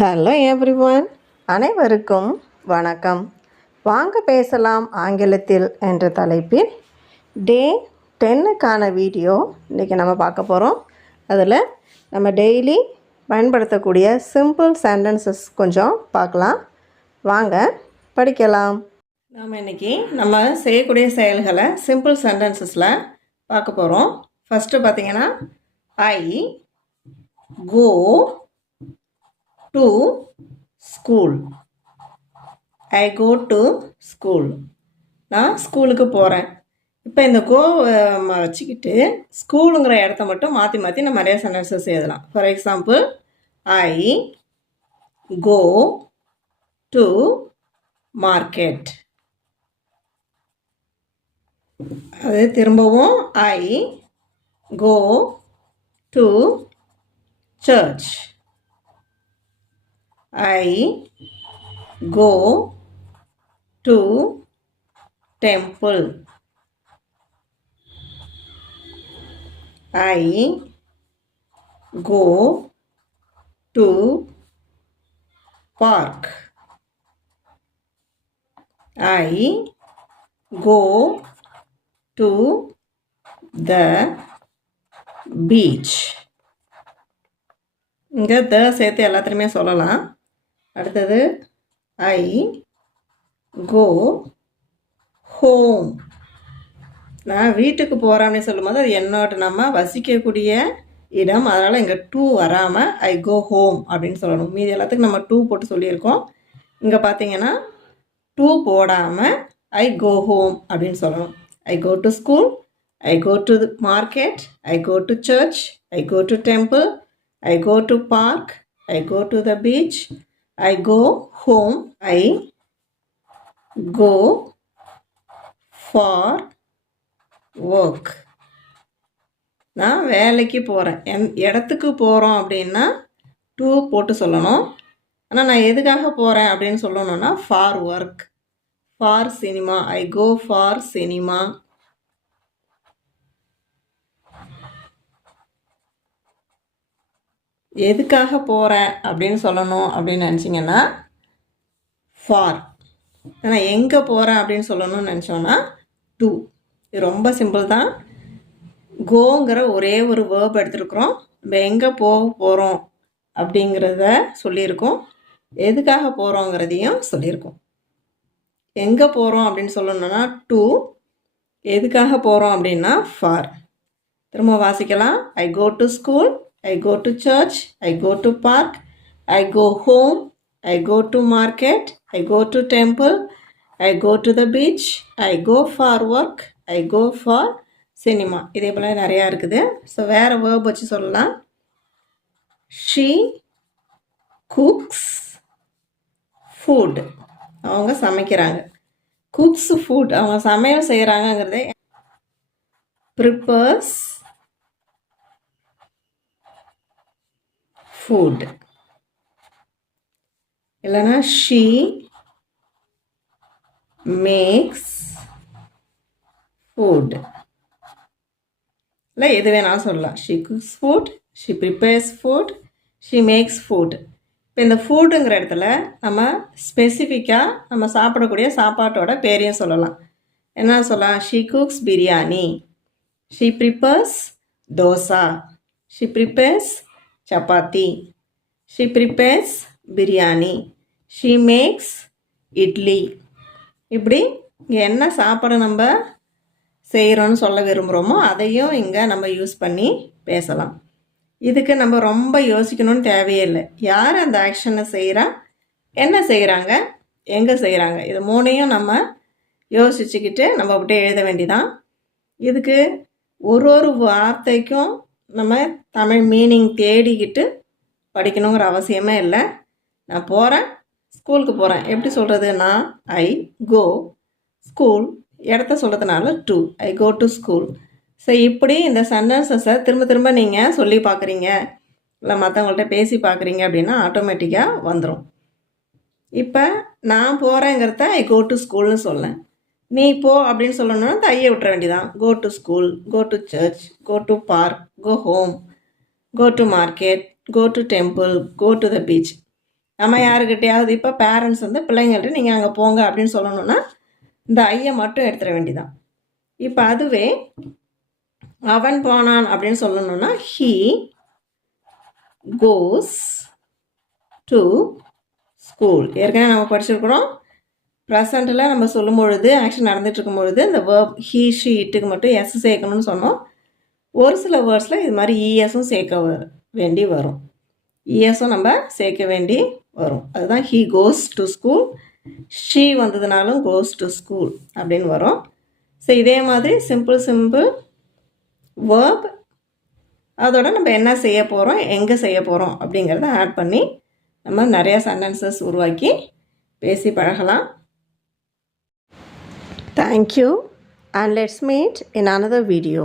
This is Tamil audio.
ஹலோ எவ்ரிவன், அனைவருக்கும் வணக்கம். வாங்க பேசலாம் ஆங்கிலத்தில் என்ற தலைப்பில் டே 10க்கான வீடியோ இன்றைக்கி நம்ம பார்க்க போகிறோம். அதில் நம்ம டெய்லி பயன்படுத்தக்கூடிய சிம்பிள் சென்டென்சஸ் கொஞ்சம் பார்க்கலாம். வாங்க படிக்கலாம். நாம் இன்றைக்கி நம்ம செய்யக்கூடிய செயல்களை சிம்பிள் சென்டென்சஸில் பார்க்க போகிறோம். ஃபஸ்ட்டு பார்த்திங்கன்னா ஐ கோ to school. I go to school. நான் ஸ்கூலுக்கு போகிறேன். இப்போ இந்த கோ வச்சுக்கிட்டு ஸ்கூலுங்கிற இடத்த மட்டும் மாற்றி மாற்றி நம்ம நிறைய சென்டென்சஸ் எழுதலாம். For example, I go to market. அது திரும்பவும் I go to church. I go to temple. I go to park. I go to the beach. இங்கே த சேர்த்து எல்லாத்துலேயுமே சொல்லலாம். அடுத்தது ஐ கோ ஹோம். நான் வீட்டுக்கு போகிறேன் அப்படின்னு சொல்லும்போது அது என்னோட நம்ம வசிக்கக்கூடிய இடம், அதனால் இங்கே டூ வராமல் ஐ கோ ஹோம் அப்படின்னு சொல்லணும். மீதி எல்லாத்துக்கும் நம்ம டூ போட்டு சொல்லியிருக்கோம். இங்கே பார்த்தீங்கன்னா டூ போடாமல் ஐ கோ ஹோம் அப்படின்னு சொல்லணும். I go to school, I go to market, I go to church, I go to temple, I go to park, I go to the beach, I go home, I go for work. நான் வேலைக்கு போகிறேன். இடத்துக்கு போகிறோம் அப்படின்னா டூ போட்டு சொல்லணும். ஆனால் நான் எதுக்காக போகிறேன் அப்படின்னு சொல்லணும்னா for work, for cinema, I go for cinema. எதுக்காக போகிறேன் அப்படின்னு சொல்லணும் அப்படின்னு நினச்சிங்கன்னா ஃபார். ஆனால் எங்கே போகிறேன் அப்படின்னு சொல்லணும்னு நினச்சோன்னா டூ. இது ரொம்ப சிம்பிள் தான். கோங்கிற ஒரே ஒரு வேர்ப் எடுத்துருக்குறோம். நம்ம எங்கே போகிறோம் அப்படிங்கிறத சொல்லியிருக்கோம், எதுக்காக போகிறோங்கிறதையும் சொல்லியிருக்கோம். எங்கே போகிறோம் அப்படின்னு சொல்லணும்னா டூ, எதுக்காக போகிறோம் அப்படின்னா ஃபார். திரும்ப வாசிக்கலாம். I go to school, I go to church, I go to park, I go home, I go to market, I go to temple, I go to the beach, I go for work, I go for cinema. இதே போல் நிறையா இருக்குது. ஸோ வேறு வேர்ப் வச்சு சொல்லலாம். she cooks food. அவங்க சமைக்கிறாங்க. cooks food, அவங்க சமையல் செய்கிறாங்கங்கிறதே. prepares food. இல்லைனா she makes food. இல்லை எது வேணாலும் சொல்லலாம். she cooks food, she prepares food, she makes food. இப்போ இந்த ஃபுட்டுங்கிற இடத்துல நம்ம ஸ்பெசிஃபிக்காக நம்ம சாப்பிடக்கூடிய சாப்பாட்டோட பேரையும் சொல்லலாம். என்ன சொல்லலாம்? she cooks biryani, she prepares dosa, she prepares chapati, she prepares biryani, she makes idli. இப்படி இங்கே என்ன சாப்பாடு நம்ம செய்கிறோன்னு சொல்ல விரும்புகிறோமோ அதையும் இங்கே நம்ம யூஸ் பண்ணி பேசலாம். இதுக்கு நம்ம ரொம்ப யோசிக்கணும்னு தேவையே இல்லை. யார் அந்த ஆக்ஷனை செய்கிறா, என்ன செய்கிறாங்க, எங்கே செய்கிறாங்க, இது மூணையும் நம்ம யோசிச்சுக்கிட்டு நம்ம அப்படியே எழுத வேண்டிதான். இதுக்கு ஒரு ஒரு வார்த்தைக்கும் நம்ம தமிழ் மீனிங் தேடிக்கிட்டு படிக்கணுங்கிற அவசியமே இல்லை. நான் போகிறேன், ஸ்கூலுக்கு போகிறேன், எப்படி சொல்கிறது? நான் ஐ கோ ஸ்கூல், இடத்த சொல்கிறதுனால to, I go to school. So இப்படி இந்த சென்டென்சஸை திரும்ப திரும்ப நீங்கள் சொல்லி பார்க்குறீங்க, இல்லை மற்றவங்கள்ட்ட பேசி பார்க்குறீங்க அப்படின்னா ஆட்டோமேட்டிக்காக வந்துடும். இப்போ நான் போகிறேங்கிறத ஐ கோ டு ஸ்கூல்னு சொல்லேன். நீ போ அப்படின்னு சொல்லணும்னா தையை விட்டுற வேண்டியதான். Go to school, go to church, go to park, go home, go to market, go to temple, go to the beach. நம்ம யாருக்கிட்டையாவது இப்போ பேரண்ட்ஸ் வந்து பிள்ளைங்கள்ட்ட நீங்கள் அங்கே போங்க அப்படின்னு சொல்லணும்னா இந்த ஐயை மட்டும் எடுத்துட வேண்டியதான். இப்போ அதுவே அவன் போனான் அப்படின்னு சொல்லணும்னா he goes to school. ஏற்கனவே நம்ம படிச்சிருக்கிறோம். ப்ரெசண்ட்டில் நம்ம சொல்லும் பொழுது ஆக்ஷன் நடந்துட்டு இருக்கும் பொழுது இந்த வேர்ப் he she இட்டுக்கு மட்டும் எஸ் சேர்க்கணும்னு சொன்னோம். ஒரு சில வேர்ட்ஸில் இது மாதிரி இஎஸும் சேர்க்க வேண்டி வரும். இஎஸும் நம்ம சேர்க்க வேண்டி வரும். அதுதான் he goes to school. she வந்ததுனாலும் goes to school அப்படின்னு வரும். ஸோ இதே மாதிரி சிம்பிள் வேர்ப் அதோட நம்ம என்ன செய்ய போகிறோம், எங்கே செய்ய போகிறோம் அப்படிங்கிறத ஆட் பண்ணி நம்ம நிறையா சென்டென்சஸ் உருவாக்கி பேசி பழகலாம். Thank you and let's meet in another video.